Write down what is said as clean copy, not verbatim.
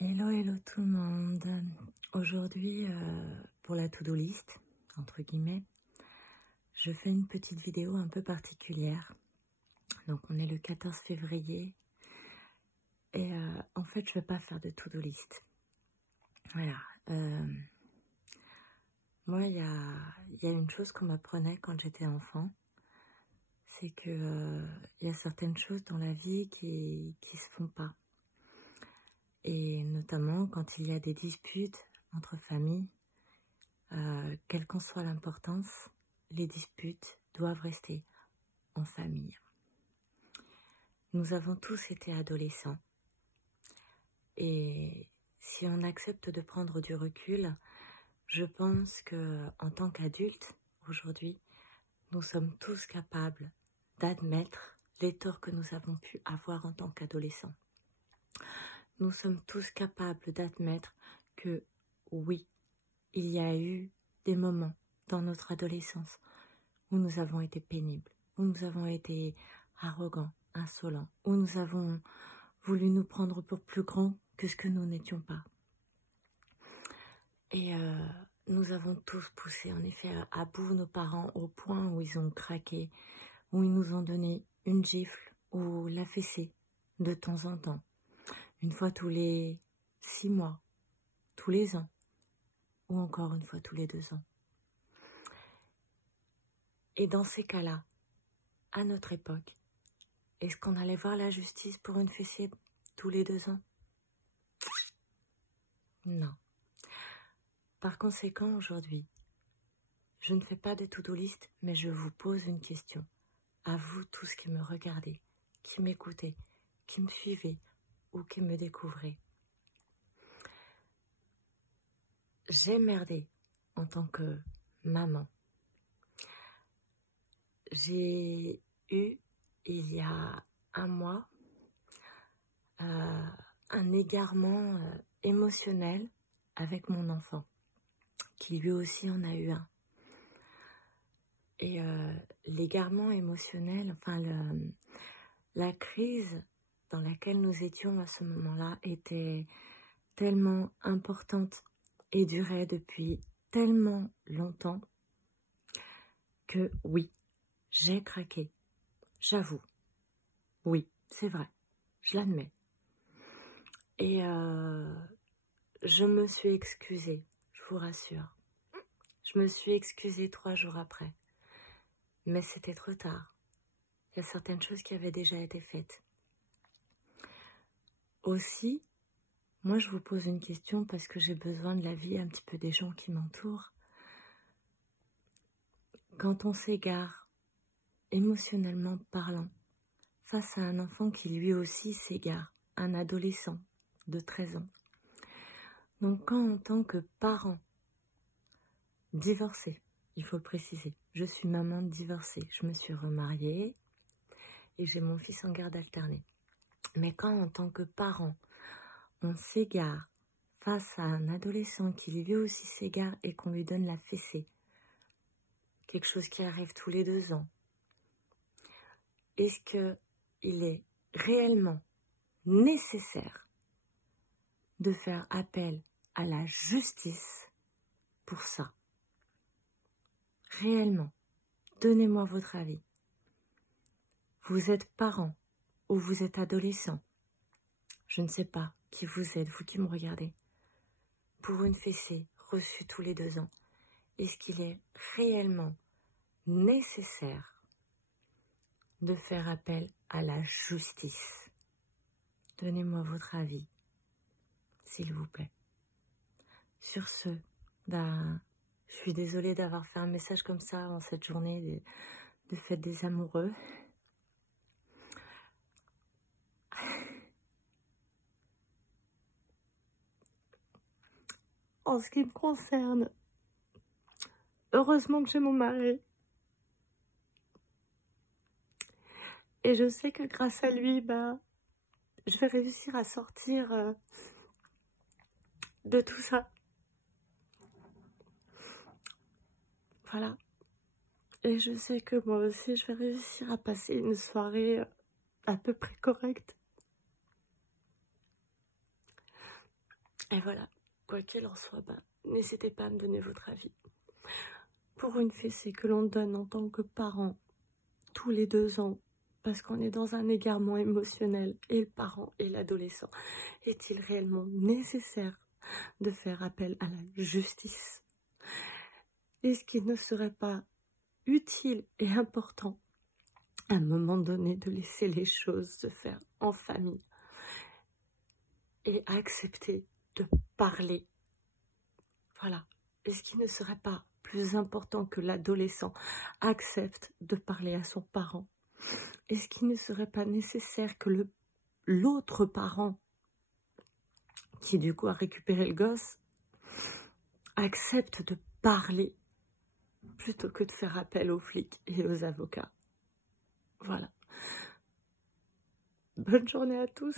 Hello, hello tout le monde. Aujourd'hui, pour la to-do list, entre guillemets, je fais une petite vidéo un peu particulière. Donc on est le 14 février et en fait je vais pas faire de to-do list. Voilà. Moi, il y a une chose qu'on m'apprenait quand j'étais enfant, c'est que y a certaines choses dans la vie qui se font pas. Et notamment quand il y a des disputes entre familles, quelle qu'en soit l'importance, les disputes doivent rester en famille. Nous avons tous été adolescents et si on accepte de prendre du recul, je pense que en tant qu'adultes, aujourd'hui, nous sommes tous capables d'admettre les torts que nous avons pu avoir en tant qu'adolescents. Nous sommes tous capables d'admettre que oui, il y a eu des moments dans notre adolescence où nous avons été pénibles, où nous avons été arrogants, insolents, où nous avons voulu nous prendre pour plus grands que ce que nous n'étions pas. Et nous avons tous poussé en effet à bout nos parents au point où ils ont craqué, où ils nous ont donné une gifle ou la fessée de temps en temps, une fois tous les 6 mois, tous les ans, ou encore une fois tous les 2 ans. Et dans ces cas-là, à notre époque, est-ce qu'on allait voir la justice pour une fessée tous les 2 ans? Non. Par conséquent, aujourd'hui, je ne fais pas de to-do list, mais je vous pose une question. À vous tous qui me regardez, qui m'écoutez, qui me suivez ou qui me découvrez. J'ai merdé en tant que maman. J'ai eu, il y a un mois, un égarement émotionnel avec mon enfant, qui lui aussi en a eu un. Et l'égarement émotionnel, enfin la crise dans laquelle nous étions à ce moment-là était tellement importante et durait depuis tellement longtemps que oui, j'ai craqué. J'avoue. Oui, c'est vrai. Je l'admets. Et je me suis excusée, je vous rassure. Je me suis excusée 3 jours après. Mais c'était trop tard. Il y a certaines choses qui avaient déjà été faites. Aussi, moi je vous pose une question parce que j'ai besoin de l'avis un petit peu des gens qui m'entourent. Quand on s'égare, émotionnellement parlant, face à un enfant qui lui aussi s'égare, un adolescent de 13 ans. Donc quand en tant que parent divorcé, il faut le préciser, je suis maman divorcée, je me suis remariée et j'ai mon fils en garde alternée. Mais quand en tant que parent, on s'égare face à un adolescent qui lui aussi s'égare et qu'on lui donne la fessée, quelque chose qui arrive tous les 2 ans, est-ce qu'il est réellement nécessaire de faire appel à la justice pour ça? Réellement, donnez-moi votre avis. Vous êtes parent ou vous êtes adolescent, je ne sais pas qui vous êtes, vous qui me regardez, pour une fessée reçue tous les 2 ans, est-ce qu'il est réellement nécessaire de faire appel à la justice? Donnez-moi votre avis, s'il vous plaît. Sur ce, je suis désolée d'avoir fait un message comme ça en cette journée de fête des amoureux. En ce qui me concerne, heureusement que j'ai mon mari. Et je sais que grâce à lui, je vais réussir à sortir de tout ça. Voilà. Et je sais que moi aussi, je vais réussir à passer une soirée à peu près correcte. Et voilà, quoi qu'il en soit, n'hésitez pas à me donner votre avis. Pour une fessée que l'on donne en tant que parent tous les 2 ans, parce qu'on est dans un égarement émotionnel, et le parent et l'adolescent, est-il réellement nécessaire de faire appel à la justice? Est-ce qu'il ne serait pas utile et important à un moment donné de laisser les choses se faire en famille et accepter de parler? Voilà. Est-ce qu'il ne serait pas plus important que l'adolescent accepte de parler à son parent? Est-ce qu'il ne serait pas nécessaire que l'autre parent, qui du coup a récupéré le gosse, accepte de parler plutôt que de faire appel aux flics et aux avocats? Voilà. Bonne journée à tous.